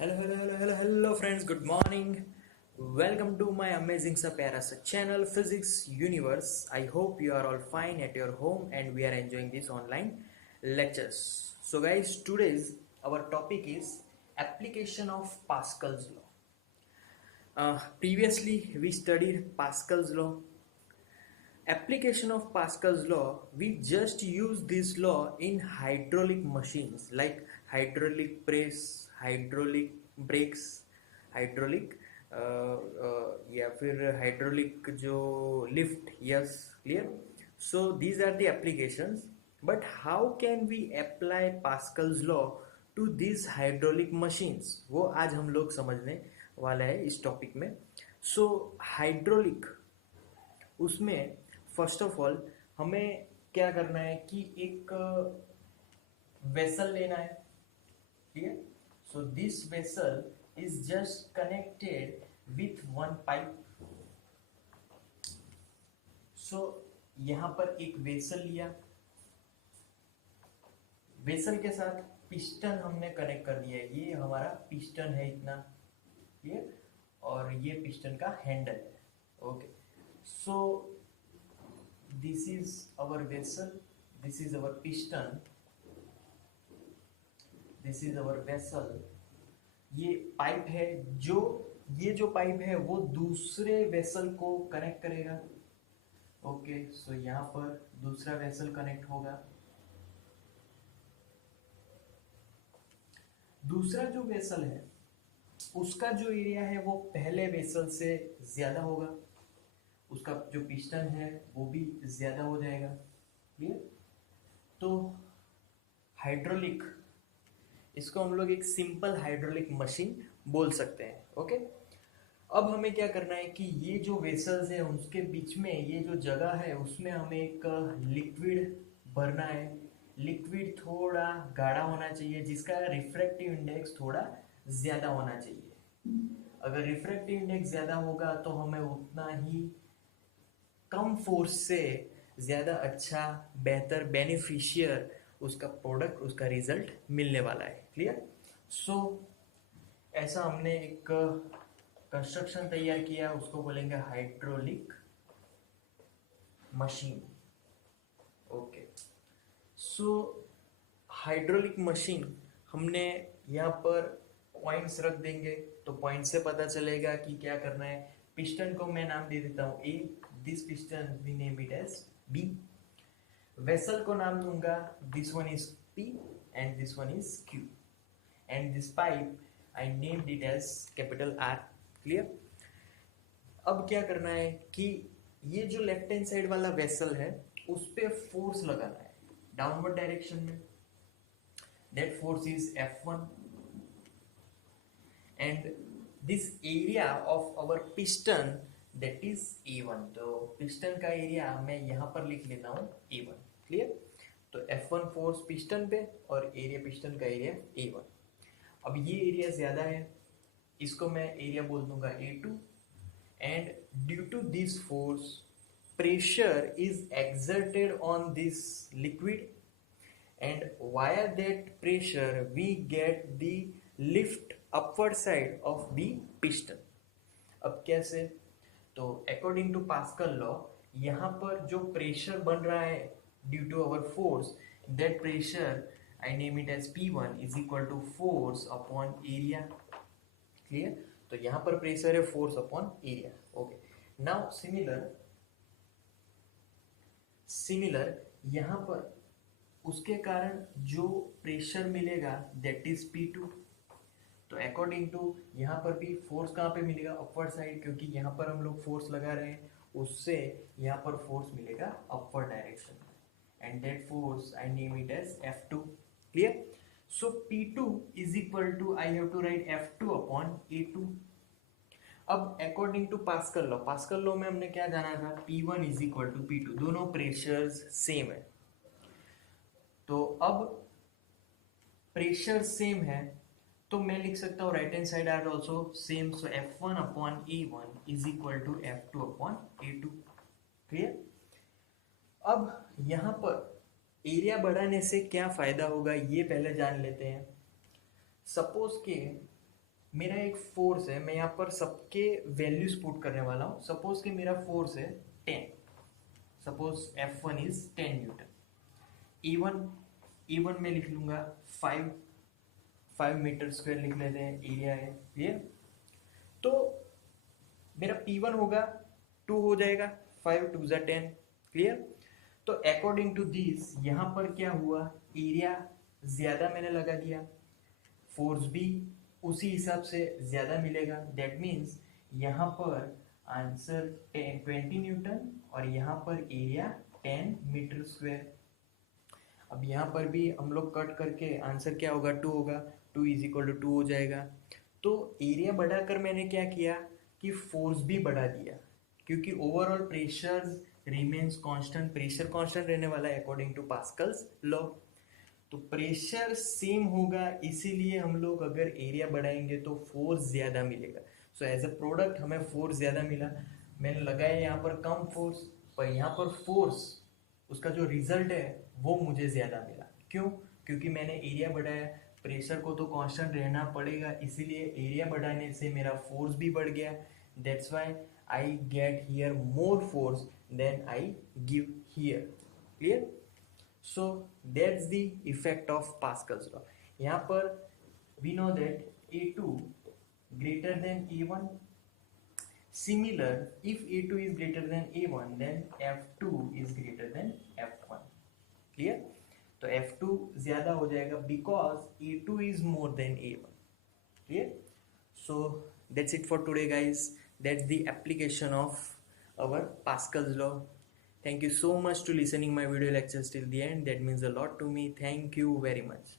Hello friends, good morning. Welcome to my amazing sa pyara sa channel Physics Universe. I hope you are all fine at your home and we are enjoying these online lectures. So guys, today's our topic is application of Pascal's law. Previously we studied Pascal's law. Application of Pascal's law, we just use this law in hydraulic machines like hydraulic press, hydraulic brakes, hydrauलिक या फिर hydraulic जो lift. Yes, clear. So these are the applications, but how can we apply Pascal's law to this hydraulic machines, वो आज हम लोग समझने वाला है इस टॉपिक में. सो हाइड्रोलिक, उसमें फर्स्ट ऑफ ऑल हमें क्या करना है कि एक वेसल लेना है. ठीक है. So this vessel is just connected with one pipe. So यहां पर एक वेसल लिया, वेसल के साथ पिस्टन हमने कनेक्ट कर दिया है. ये हमारा पिस्टन है इतना, ठीक है, और ये पिस्टन का हैंडल है. Okay. So this is our vessel, this is our piston, this is our vessel. ये पाइप है, जो ये जो पाइप है वो दूसरे वेसल को कनेक्ट करेगा. ओके. सो यहां पर दूसरा वेसल कनेक्ट होगा. दूसरा जो वेसल है उसका जो एरिया है वो पहले वेसल से ज्यादा होगा, उसका जो पिस्टन है वो भी ज्यादा हो जाएगा. क्लियर. तो हाइड्रोलिक, इसको हम लोग एक सिंपल हाइड्रोलिक मशीन बोल सकते हैं. ओके. अब हमें क्या करना है कि ये जो वेसल्स है उसके बीच में ये जो जगह है उसमें हमें एक लिक्विड भरना है. लिक्विड थोड़ा गाढ़ा होना चाहिए, जिसका रिफ्रैक्टिव इंडेक्स थोड़ा ज्यादा होना चाहिए. अगर रिफ्रैक्टिव इंडेक्स ज्यादा होगा तो हमें उतना ही कम फोर्स से ज्यादा अच्छा, बेहतर, बेनिफिशियर उसका प्रोडक्ट, उसका रिजल्ट मिलने वाला है. क्लियर. सो ऐसा हमने एक कंस्ट्रक्शन तैयार किया, उसको बोलेंगे hydraulic machine. Okay. So hydraulic machine हमने यहाँ पर पॉइंट्स रख देंगे, तो पॉइंट से पता चलेगा कि क्या करना है. पिस्टन को मैं नाम दे देता हूँ A. This piston we name it as B. Vessel को नाम दूंगा, this one is P and this one is Q. And this pipe I named it as capital R. Clear. अब क्या करना है कि ये जो लेफ्ट हैंड साइड वाला वेसल है उस पे फोर्स लगाना है डाउनवर्ड डायरेक्शन में. That force is F1 and this area of our piston that is A1. तो पिस्टन का एरिया मैं यहां पर लिख लेता हूं A1. क्लियर. तो F1 फोर्स पिस्टन पे और एरिया पिस्टन का एरिया A1. अब ये एरिया ज्यादा है, इसको मैं एरिया बोल दूंगा A2. And due to this force pressure is exerted on this liquid, and via that pressure we get the lift upward side of the piston. अब कैसे? तो अकॉर्डिंग टू पास्कल लॉ, यहां पर जो प्रेशर बन रहा है due to our force, that pressure I name it as P1 is equal to force upon area. Clear. तो यहां पर प्रेशर है force upon area. Okay. Now similar यहां पर उसके कारण जो प्रेशर मिलेगा दैट इज P2. तो अकॉर्डिंग टू यहाँ पर भी फोर्स कहाँ पे मिलेगा, अपवर्ड साइड, क्योंकि यहाँ पर हम लोग फोर्स लगा रहे हैं, उससे यहाँ पर फोर्स मिलेगा upward direction. And that force I name it as F2. Clear. So P2 is equal to, I have to write F2 upon A2. अब अकॉर्डिंग टू पास्कल लॉ में हमने क्या जाना था, P1 is equal to P2, दोनों pressures same है. तो अब प्रेशर सेम है तो मैं लिख सकता हूँ right hand side are also same. So F1 upon A1 is equal to F2 upon A2. Clear. अब यहां पर एरिया बढ़ाने से क्या फायदा होगा ये पहले जान लेते हैं. सपोज के मेरा एक फोर्स है, मैं यहाँ पर सबके वैल्यूज पुट करने वाला हूँ। सपोज कि मेरा फोर्स है 10, suppose F1 is 10 Newton. E1 में लिख लूंगा 5 मीटर स्क्वायर लिख लेते हैं, एरिया है क्लियर। तो मेरा P1 होगा 2 हो जाएगा, 5 2 ज़ा 10 क्लियर। तो अकॉर्डिंग टू दिस यहाँ पर क्या हुआ, एरिया ज़्यादा मैंने लगा दिया, फोर्स भी उसी हिसाब से ज़्यादा मिलेगा। दैट मीन्स यहाँ पर आंसर 20 न्यूटन और यहाँ पर एरिया 10 मीटर स्क्वायर। अब यहाँ पर भी हम लोग कट करके आंसर क्या होगा, 2 होगा, 2 इज इक्वल टू 2 हो जाएगा। तो एरिया बढ़ाकर मैंने क्या किया कि फोर्स भी बढ़ा दिया, क्योंकि overall pressure remains constant, pressure constant रहने वाला है अकॉर्डिंग टू पास्कल्स लॉ। तो प्रेशर सेम होगा, इसीलिए हम लोग अगर एरिया बढ़ाएंगे तो फोर्स ज़्यादा मिलेगा। सो एज अ प्रोडक्ट हमें फोर्स ज़्यादा मिला। मैंने लगाया यहाँ पर कम फोर्स, पर यहाँ पर फोर्स उसका जो रिजल्ट है वो मुझे ज़्यादा मिला। क्यों? क्योंकि मैंने एरिया बढ़ाया, प्रेशर को तो कांस्टेंट रहना पड़ेगा, इसीलिए एरिया बढ़ाने से मेरा फोर्स भी बढ़ गया। That's why I get here more force than I give here. Clear? So that's the effect of Pascal's law. यहाँ पर we know that A2 greater than A1. Similar, if A2 is greater than A1, then F2 is greater than F1. Clear? तो F2 ज़्यादा हो जाएगा because A2 is more than A1. Clear? So that's it for today, guys. That's the application of our Pascal's law. Thank you so much to listening my video lectures till the end. That means a lot to me. Thank you very much.